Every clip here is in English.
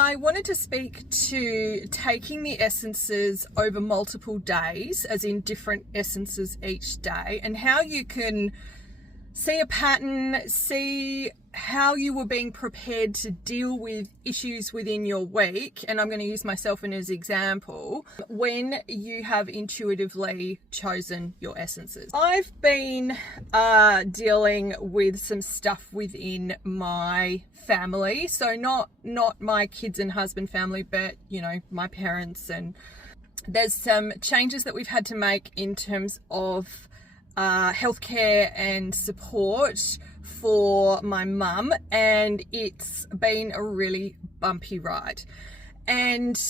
I wanted to speak to taking the essences over multiple days, as in different essences each day, and how you can see a pattern, see how you were being prepared to deal with issues within your week. And I'm going to use myself as an example when you have intuitively chosen your essences. I've been dealing with some stuff within my family. So not my kids and husband family, but, you know, my parents. And there's some changes that we've had to make in terms of healthcare and support for my mum, and it's been a really bumpy ride. And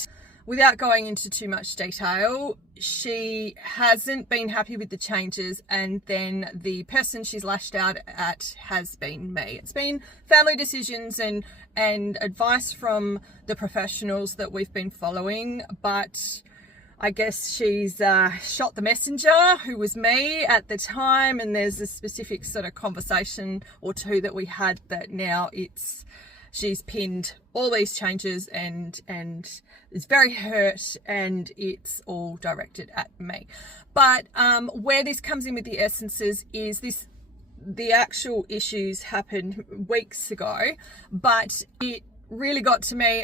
without going into too much detail, she hasn't been happy with the changes, and then the person she's lashed out at has been me. It's been family decisions and advice from the professionals that we've been following, but I guess she's shot the messenger, who was me at the time, and there's a specific sort of conversation or two that we had that now she's pinned all these changes and is very hurt, and it's all directed at me. But where this comes in with the essences is the actual issues happened weeks ago, but it really got to me,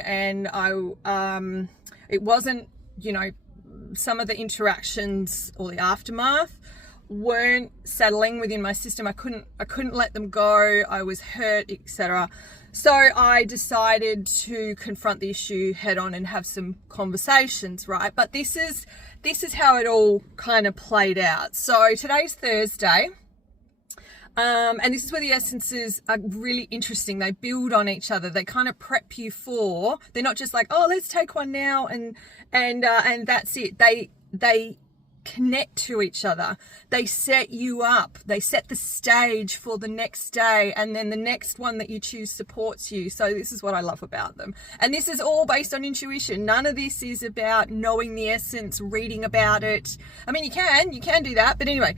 and I it wasn't, you know, some of the interactions or the aftermath weren't settling within my system. I couldn't let them go. I was hurt, etc. So I decided to confront the issue head on and have some conversations, right? But this is how it all kind of played out. So today's Thursday. And this is where the essences are really interesting. They build on each other. They kind of prep you for. They're not just like, oh, let's take one now and that's it. They connect to each other. They set you up. They set the stage for the next day, and then the next one that you choose supports you. So this is what I love about them. And this is all based on intuition. None of this is about knowing the essence, reading about it. I mean, you can do that, but anyway.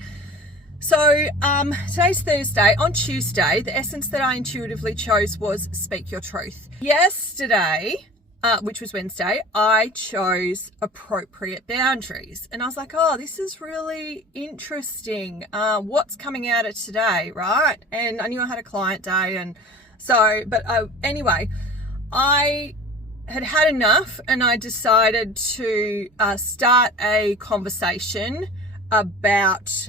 So today's Thursday. On Tuesday, the essence that I intuitively chose was speak your truth. Yesterday, which was Wednesday, I chose appropriate boundaries. And I was like, oh, this is really interesting. What's coming out of today, right? And I knew I had a client day. And so, but anyway, I had enough, and I decided to start a conversation about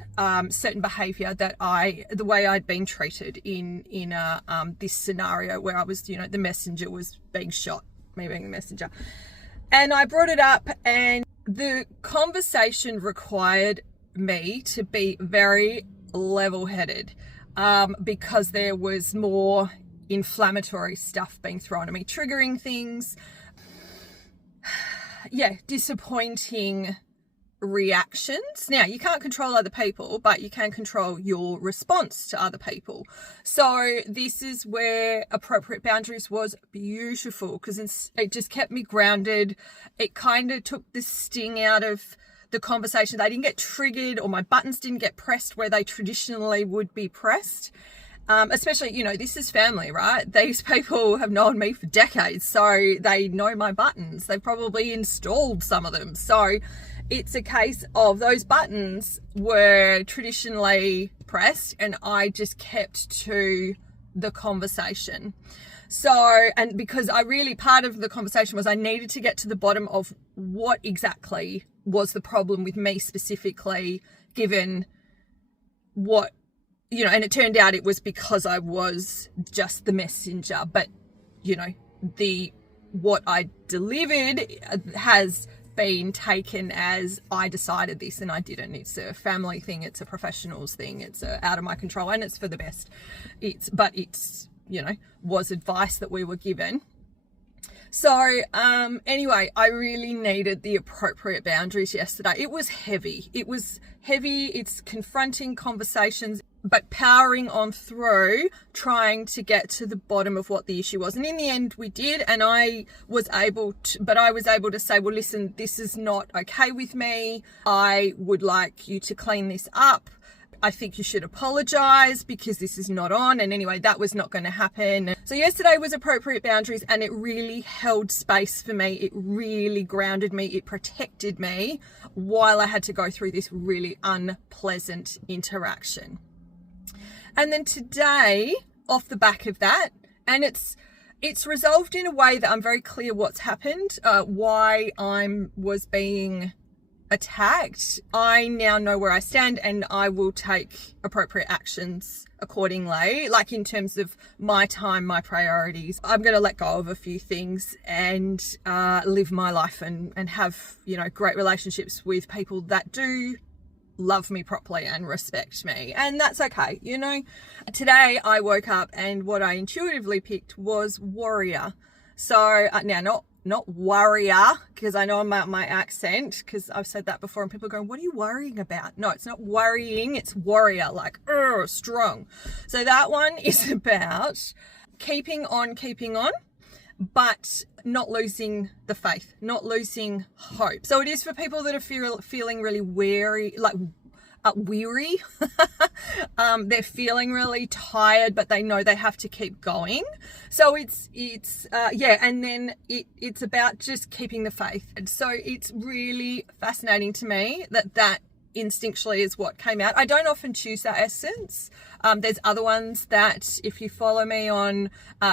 certain behavior that the way I'd been treated in this scenario where I was, you know, the messenger was being shot, me being the messenger. And I brought it up, and the conversation required me to be very level-headed because there was more inflammatory stuff being thrown at me, triggering things. Yeah, disappointing reactions. Now, you can't control other people, but you can control your response to other people. So this is where appropriate boundaries was beautiful, because it just kept me grounded. It kind of took the sting out of the conversation. They didn't get triggered, or my buttons didn't get pressed where they traditionally would be pressed. Especially, you know, this is family, right? These people have known me for decades, so they know my buttons. They've probably installed some of them. So it's a case of those buttons were traditionally pressed, and I just kept to the conversation. So, and because part of the conversation was I needed to get to the bottom of what exactly was the problem with me specifically, given what, you know, and it turned out it was because I was just the messenger. But, you know, what I delivered has been taken as I decided this and I didn't. It's a family thing. It's a professionals thing. It's out of my control, and it's for the best. But it's, you know, was advice that we were given. So anyway, I really needed the appropriate boundaries yesterday. It was heavy. It's confronting conversations, but powering on through, trying to get to the bottom of what the issue was. And in the end we did, and I was able to say, well, listen, this is not okay with me. I would like you to clean this up. I think you should apologize because this is not on. And anyway, that was not going to happen. So yesterday was appropriate boundaries, and it really held space for me. It really grounded me. It protected me while I had to go through this really unpleasant interaction. And then today, off the back of that, and it's resolved in a way that I'm very clear what's happened, why I was being attacked. I now know where I stand, and I will take appropriate actions accordingly, like in terms of my time, my priorities. I'm going to let go of a few things and live my life and have, great relationships with people that do love me properly and respect me, and that's okay. Today I woke up and what I intuitively picked was warrior. So now not warrior, because I know about my accent, because I've said that before and people are going, what are you worrying about? No, it's not worrying, it's warrior, like strong. So that one is about keeping on, but not losing the faith, not losing hope. So it is for people that are feeling really weary, weary. They're feeling really tired, but they know they have to keep going. So it's and then it's about just keeping the faith. And so it's really fascinating to me that instinctually is what came out. I don't often choose that essence. There's other ones that, if you follow me on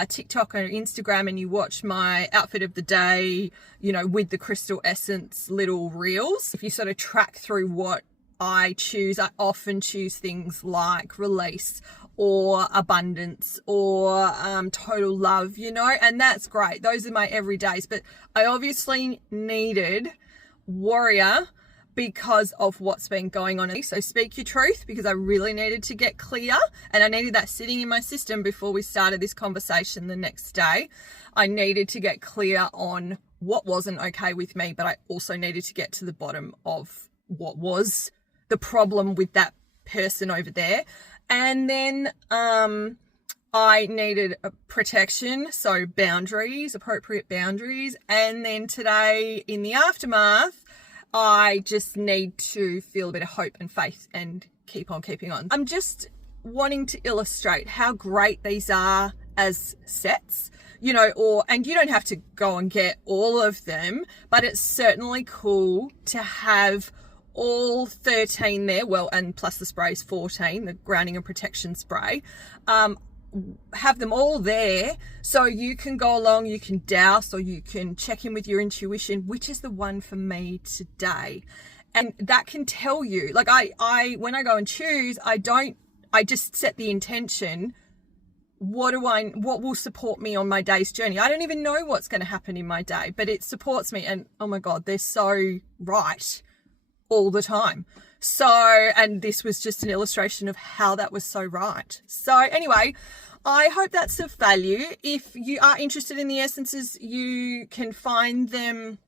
TikTok or Instagram and you watch my outfit of the day, with the crystal essence little reels, if you sort of track through what I choose, I often choose things like release or abundance or total love, and that's great. Those are my everydays. But I obviously needed warrior because of what's been going on. So speak your truth, because I really needed to get clear, and I needed that sitting in my system before we started this conversation the next day. I needed to get clear on what wasn't okay with me, but I also needed to get to the bottom of what was the problem with that person over there. And then I needed a protection, so boundaries, appropriate boundaries. And then today in the aftermath, I just need to feel a bit of hope and faith and keep on keeping on. I'm just wanting to illustrate how great these are as sets, and you don't have to go and get all of them, but it's certainly cool to have all 13 there, and plus the spray is 14, the grounding and protection spray. Have them all there so you can go along, you can douse, or you can check in with your intuition, which is the one for me today. And that can tell you, like I when I go and choose, I just set the intention. What will support me on my day's journey? I don't even know what's going to happen in my day, but it supports me. And oh my God, they're so right all the time. So, and this was just an illustration of how that was so right. So anyway, I hope that's of value. If you are interested in the essences, you can find them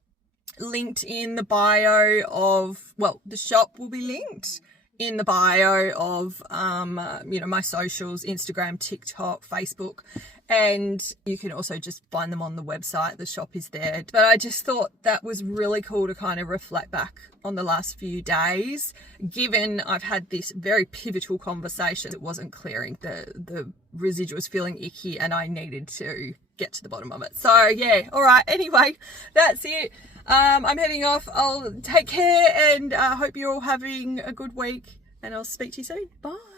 linked in the bio of, the shop will be linked in the bio of, my socials, Instagram, TikTok, Facebook, and you can also just find them on the website. The shop is there. But I just thought that was really cool to kind of reflect back on the last few days, given I've had this very pivotal conversation. It wasn't clearing. The residue was feeling icky and I needed to get to the bottom of it. So yeah, all right. Anyway, that's it. I'm heading off. I'll take care and hope you're all having a good week, and I'll speak to you soon. Bye.